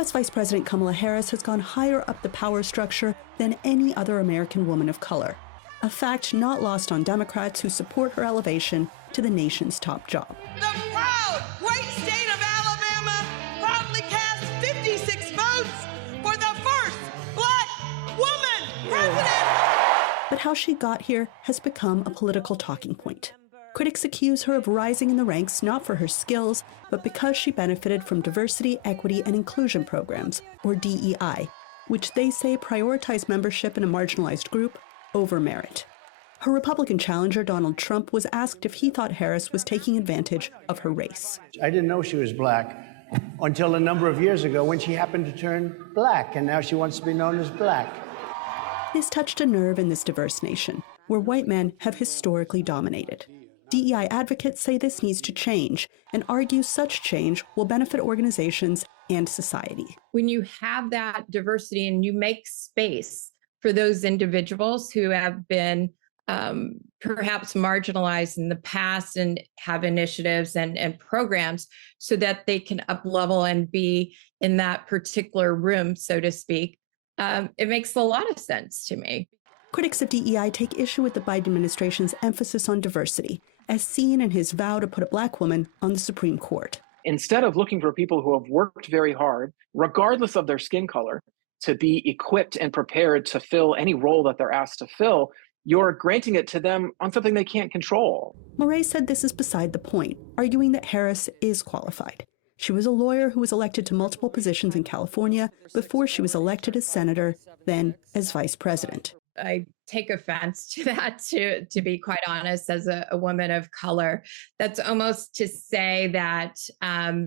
U.S. Vice President Kamala Harris has gone higher up the power structure than any other American woman of color, a fact not lost on Democrats who support her elevation to the nation's top job. The proud great state of Alabama proudly cast 56 votes for the first Black woman president. But how she got here has become a political talking point. Critics accuse her of rising in the ranks not for her skills, but because she benefited from diversity, equity, and inclusion programs, or DEI, which they say prioritize membership in a marginalized group over merit. Her Republican challenger, Donald Trump, was asked if he thought Harris was taking advantage of her race. I didn't know she was Black until a number of years ago when she happened to turn Black, and now she wants to be known as Black. This touched a nerve in this diverse nation, where white men have historically dominated. DEI advocates say this needs to change and argue such change will benefit organizations and society. When you have that diversity and you make space for those individuals who have been perhaps marginalized in the past and have initiatives and programs so that they can up-level and be in that particular room, so to speak, it makes a lot of sense to me. Critics of DEI take issue with the Biden administration's emphasis on diversity, as seen in his vow to put a Black woman on the Supreme Court. Instead of looking for people who have worked very hard, regardless of their skin color, to be equipped and prepared to fill any role that they're asked to fill, you're granting it to them on something they can't control. Moret said this is beside the point, arguing that Harris is qualified. She was a lawyer who was elected to multiple positions in California before she was elected as senator, then as vice president. I take offense to that, to be quite honest, as a woman of color. That's almost to say that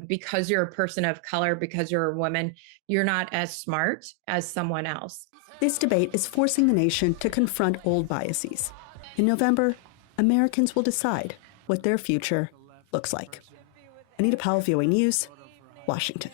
because you're a person of color, because you're a woman, you're not as smart as someone else. This debate is forcing the nation to confront old biases. In November, Americans will decide what their future looks like. Anita Powell, VOA News, Washington.